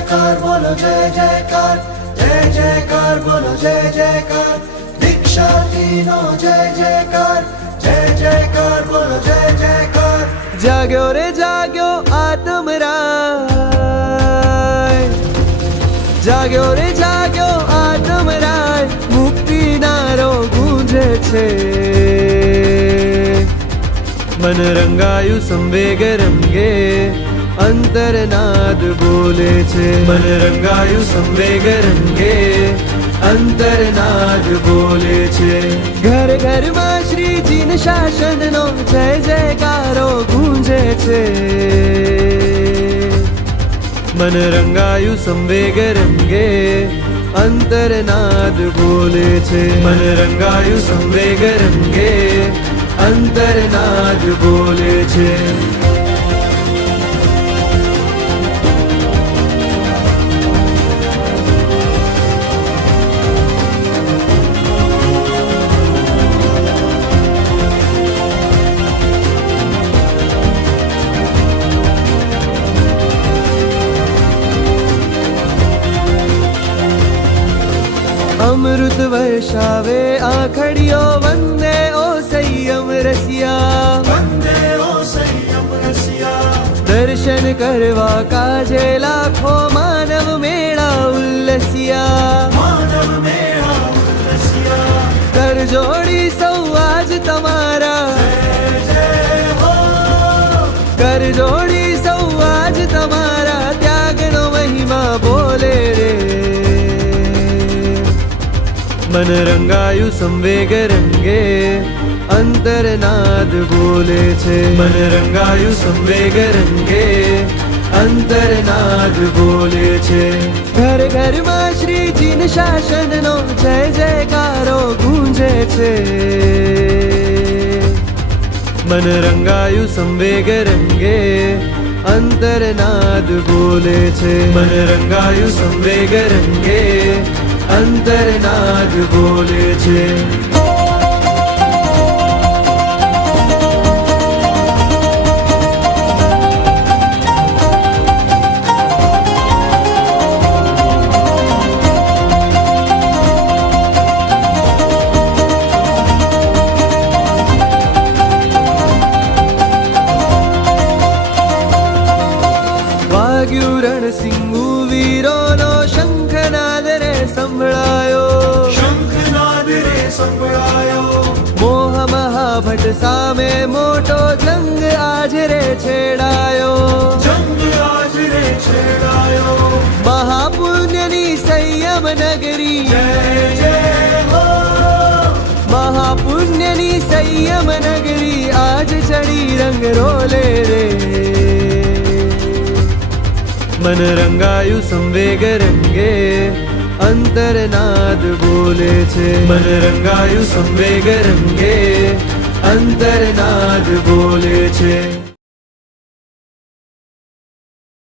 जयकार बोलो जय जयकार बोलो जय जयकार दीक्षा तीनों जय जयकार बोलो जय जयकार जाग्यो रे जाग्यो आत्मराय जाग्यो रे जाग्यो आत्मराय मुक्ति नारो गूंजे छे मन रंगायु संवेग रंगे अंतरनाद बोले छे मन रंगायु संवेग रंगे अंतरनाद बोले छे घर घर में श्रीजी न शासन नो जय जयकारो गूंजे छे मन रंगायु संवेग रंगे अंतरनाद बोले छे मन रंगायु संवेग रंगे अंतरनाद बोले छे अमृत वर्षावे आखड़ियो वंदे ओ संयम रसिया वंदे ओ संयम रसिया दर्शन करवा काजे लाखों मानव मेळा उल्लसिया मानव मेळा उल्लसिया कर जोड़ी सौ आज तमारा जय हो कर जोड़ी सौ आज तमारा त्यागनो महिमा बोले रे मन रंगायु संवेग रंगे अंतरनाद बोले छे मन रंगायु संवेग रंगे अंतरनाद बोले छे घर घर में श्रीजी न शासन नो जय जयकारो गूंजे छे मन रंगायु संवेग रंगे अंतरनाद बोले छे मन रंगायु संवेग रंगे अंतरनाद बोले छे वाग्यु रणसिंहु वीरो नो शंखनाद रे संभळायो शंखनाद रे संभळायो मोह महाभट सामे मोटो जंग आज रे छेड़ायो जंग आज रे छेड़ायो महापुण्यनी संयम नगरी जय हो महापुण्यनी संयम नगरी आज चढ़ी रंग रोले रे मन रंगायु संवेग रंगे अंतरनाद बोले छे मन रंगायु संवेग रंगे अंतरनाद बोले छे।